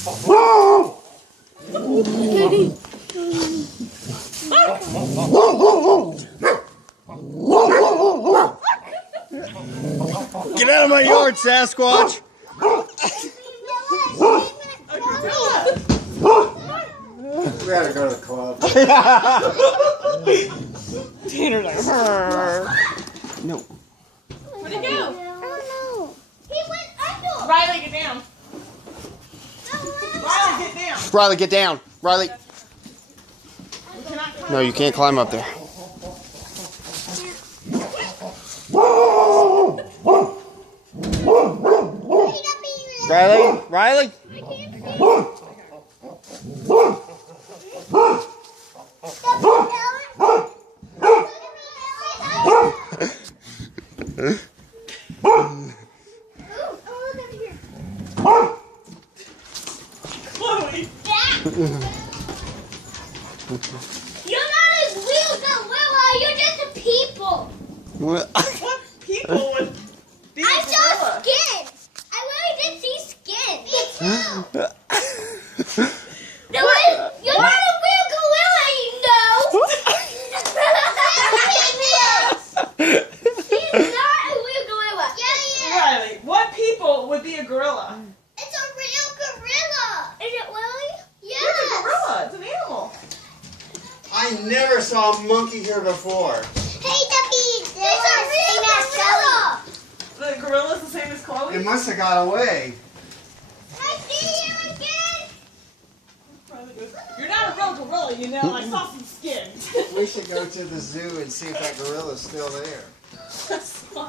Get out of my yard, Sasquatch! We gotta go to the club. Tanner's like, no. Where'd he go? I don't know. He went under. Riley, get down. Riley, get down. Riley, get down. Riley. No, you can't climb up there. Riley, Riley. Chloe. You're not a real gorilla. You're just a people. What? What people would be a I saw gorilla? skin. I really did see skin. Me too. No, you're not a real gorilla, you know. He's not a real gorilla. Yeah. Riley, what people would be a gorilla? It's a real gorilla. Is it really? It's a gorilla. It's an animal. I never saw a monkey here before. Hey, Debbie. It's a real gorilla. The gorilla's the same as Chloe? It must have got away. I see him again. You're not a real gorilla, you know. I saw some skin. We should go to the zoo and see if that gorilla's still there.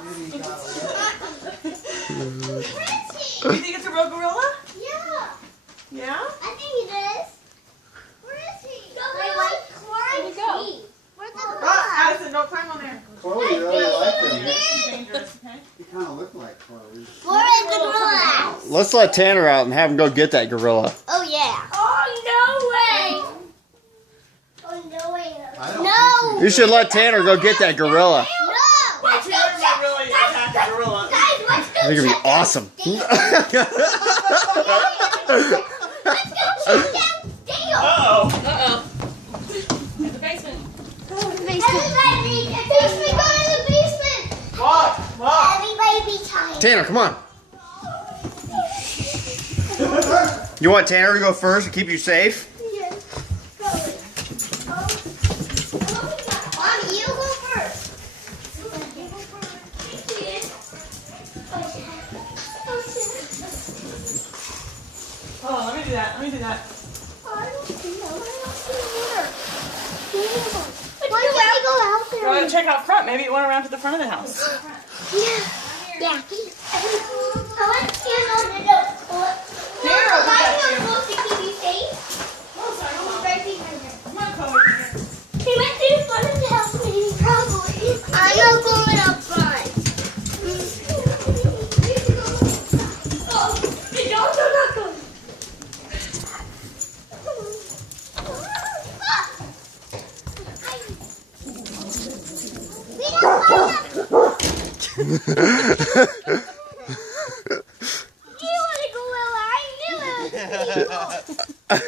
Maybe he got away. Where is he? You think it's a real gorilla? Yeah. Yeah? I think it is. Where is he? Wait, Where'd he go? Where's the Oh, gorilla? Addison, don't climb on there. Chloe really liked him. It's dangerous, okay? He kind of looked like Chloe. Where is the gorilla? Let's let Tanner out and have him go get that gorilla. Oh, yeah. Oh, no way. Oh, no way. I don't No. You should let Tanner go get that gorilla. No. Let's Let's go Tanner check. might really attack a gorilla. Guys, let's go I think it'd be check awesome. downstairs. Let's go check downstairs. Uh-oh. Uh-oh. In the basement. Everybody, basement, go to the basement. Walk, walk. Everybody be tired. Tanner, come on. You want Tanner to go first to keep you safe? Yes. Go. Mommy, you go first. You go first. Hold on, let me do that. Let me do that. I don't know. Why can't we go out there? Go ahead and check out front. Maybe it went around to the front of the house. Yeah. I want to stand on the door. Tanner, Why are you supposed to keep you safe? Oh, sorry, hold on. Right behind her. Come on, Chloe. He went to the front of the house, maybe, probably. I'm not going up front. Oh, the dogs are not going. We don't go up. You want to go well, I knew it.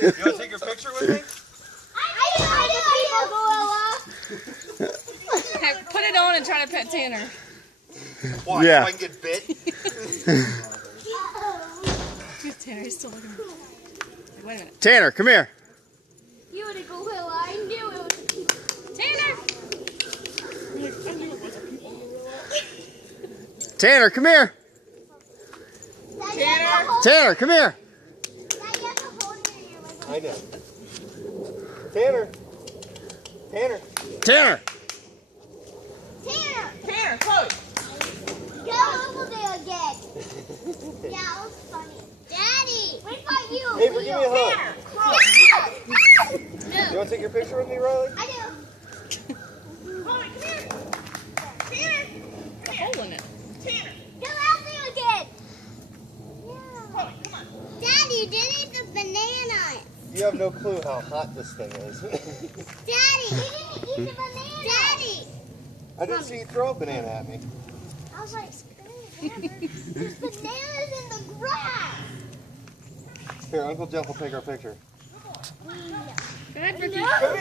You want to take your picture with me? I knew Okay, put it on and try to pet Tanner. Why? Yeah. So I can get bit? Tanner, he's still looking. Wait a minute. Tanner, come here. You want to go well, I knew it. Tanner! Tanner, come here. Tanner, come here. I know. Tanner. Tanner. Tanner. Tanner, Chloe. Go over there again. Yeah, that was funny. Daddy, what about you? Hey, give me a hug. No. You want to take your picture with me, Riley? I do. Chloe, come here. Tanner. Hole in it. Tanner. Go out there again. Chloe, come on. Daddy, you didn't eat the banana. You have no clue how hot this thing is. Daddy, you didn't eat the banana. Daddy. I didn't see you throw a banana at me. I was like, there's bananas in the grass. Here, Uncle Jeff will take our picture. No.